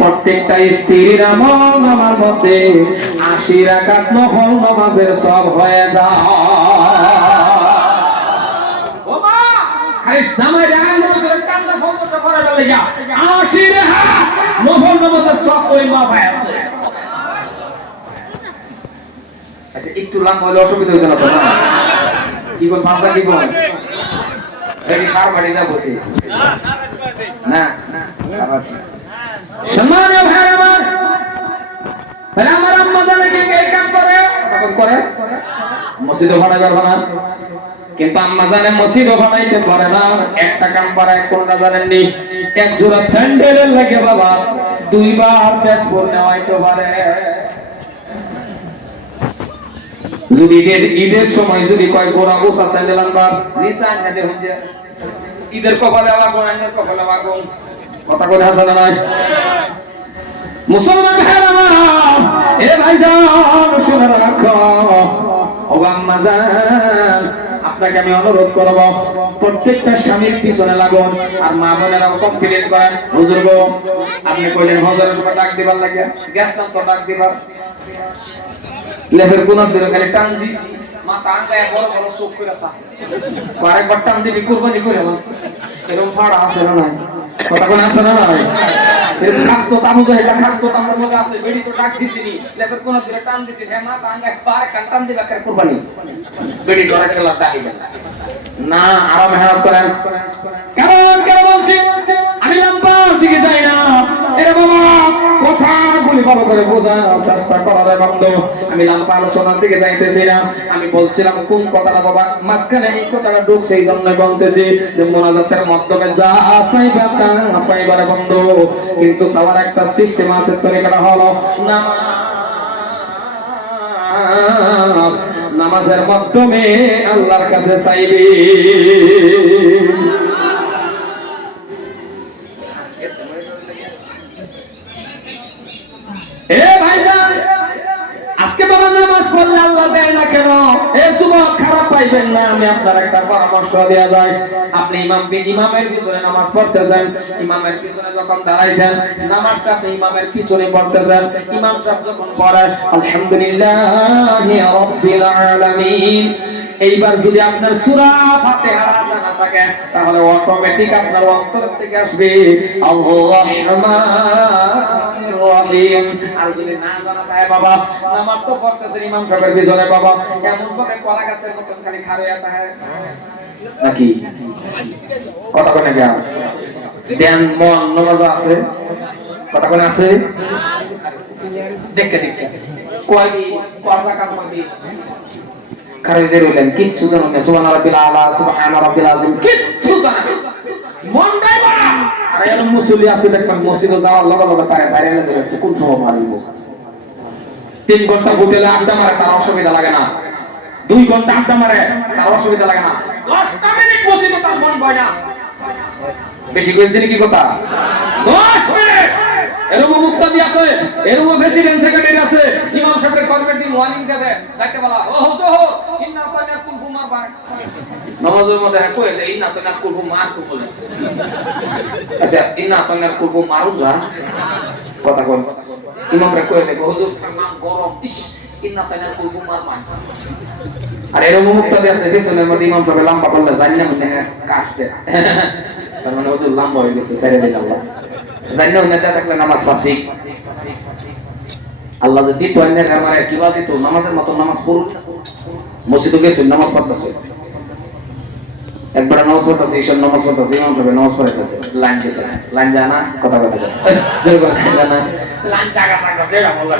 প্রত্যেকটা স্ত্রীর আমল আমার মধ্যে ৮০ রাকাত নফল নামাজের সব হয়ে যায়। ও মা খালি জামাই রাখার মধ্যে কান্না ফলটা করে লাগা ৮০ রাকাত নফল নামাজের সব ওই মা ভাই আছে। আচ্ছা একটু লম্বা হলে অসুবিধা হইতো না তো না? কি কোন ভাষা কি কোন এই সার বাড়ি না বসে না সম্মানীয় ভাই আমার, তাহলে আমার আম্মা জানে কি এই কাম করে তখন করে মসজিদে বানাইবার বানা, কিন্তু আম্মা জানে মসজিদে বানাইতে পারে না। একটা কাম করে কোনটা জানেননি? এক জোড়া স্যান্ডেলের লাগে বাবা 2 বার তেজপুর নেওয়াইতে পারে। যদি ঈদের সময় যদি কয় গোড়া গোসা স্যান্ডেল আনবার নিশান না দেখুন যে ঈদের কপালে আগুন আইনের কপালে আগুন, কথা কই হাসান নাই মুসলমান ভাইরা আমার, এ ভাইজান শুনে রাখো ও আম্মা জান, আপনাকে আমি অনুরোধ করব প্রত্যেকটা স্বামীর পিছনে লাগুন। আর মা বোনেরা কমপ্লেইন করেন হুজুর গো আপনি কইলেন হজরের সময় ডাক দিবার লাগে, গ্যাস নাম তো ডাক দিবার লেফের কোন দিন খালি টান দিছি মাথা আঙ্গায় বড় বড় চোখ করে আসা আরেকবার টান দিবি কুরবানি করে এরকম ফাড়া আসে না নাই, কথা কোন আসে না নাই? খাস তো তামু যাইলা খাস তো তামুর মধ্যে আছে বেড়ি তো ডাক দিছিনি লেফের কোন দিন টান দিছি হে মাথা আঙ্গায় পারে টান দিবা করে কুরবানি বেড়ি ধরে খেলা ডাকিবেন না। আরাম মেহনত করেন। কারণ কেন বলছি আমি লম্বার দিকে যাই না, এ বাবা কথা বলি ভালো করে বোঝার চেষ্টা করার বন্ধু। আমি লম্বা আলোচনার দিকে যাইতেছি না, আমি বলছিলাম কোন কথাটা বাবা মাঝখানে এই কথাটা ঢুক সেই জন্য বলতেছি যে মোনাজাতের মাধ্যমে যা চাইবা তা পাইবার বন্ধু, কিন্তু চাওয়ার একটা সিস্টেম আছে, তরিকাটা হলো নামাজ। নামাজের মাধ্যমে আল্লাহর কাছে চাইবি। এ ভাইজান আজকে বাবা নামাজ পড়লে আল্লাহ দেয় না কেন? এ যুবক খারাপ পাইবেন না, আমি আপনার একটা পরামর্শ দেয়া যায়। আপনি ইমামের পিছনে নামাজ পড়তেছেন, ইমামের পিছনে যখন দাঁড়াইছেন নামাজটা আপনি ইমামের পিছনে পড়তেছেন, ইমাম সাহেব যখন পড়ে আলহামদুলিল্লাহি রাব্বিল আলামিন, এইবার যদি আপনার সূরা ফাতিহা জানা থাকে তাহলে অটোমেটিক আপনার অন্তর থেকে আসবে আল্লাহর রহমানির রহিম। আর যদি না জানা থাকে বাবা নামাজ তো পড়তেছেন ইমাম সাহেবের পিছনে বাবা এমন ভাবে কলা গাছের মতন খালি খাড়িয়া থাকে নাকি, কথা কোনে গিয়া দেন মন নামাজ আছে, কথা কোনে আছে দেখে দেখে কয় কথা কাম করে খারেজে রইলেন কিচ্ছু জানো না, সুবহান রাব্বিল আলা সুবহান রাব্বিল আযীম কিচ্ছু জানো না, মনটাই বড়। আর এরকম মুসল্লি আছে দেখবেন মসজিদে যাওয়ার লগে লগে তারে বাইরে এনে ধরেছে কোন সময় মারিব। 3 ঘন্টা হোটেলে আড্ডা মারে তার অসুবিধা লাগে না, 2 ঘন্টা আড্ডা মারে তার অসুবিধা লাগে না, 10টা মিনিট মসজিদে তার মন বয় না। বেশি কইছেন কি কথা? 10 মিনিট এরকম মুক্তাদি আছে, এরকম প্রেসিডেন্ট সেক্রেটারি আছে, ইমাম সাহেবের কলমের দিন ওয়ার্নিং দেবে যাইতে বলা ও হুজুর ইন্না তানা কুলবু মারবার নামাজের মধ্যে কই দেই ইন্না তানা কুলবু মার তো বলে, আচ্ছা ইন্না তানা কুলবু মারু যা কথা কোন ইমাম রে কই দেই হুজুর নাম গরম ইস ইন্না তানা কুলবু মার মান। আর এরকম মুক্তাদি আছে পেছনের মধ্যে ইমাম সাহেব লম্বা করলে জানি না মনে কাটতে, তার মানে হুজুর লম্বা হয়ে গেছে ছেড়ে দিন আল্লাহ জান্নাত নেতা থাকলে নামাজ ফাসিক। আল্লাহ যদি দিত আইনের আমারে কিবা দিত নামাজের মত নামাজ পড়ুন না, মসজিদে গেছে নামাজ পড়তেছে একবার নামাজ পড়তেছে ঈশার নামাজ পড়তেছে ইমাম সাহেব নামাজ পড়তেছে লাইন গেছে লাইন যায় না, কথা কথা জয় করে না লাইন জায়গা থাকবে যেটা বললা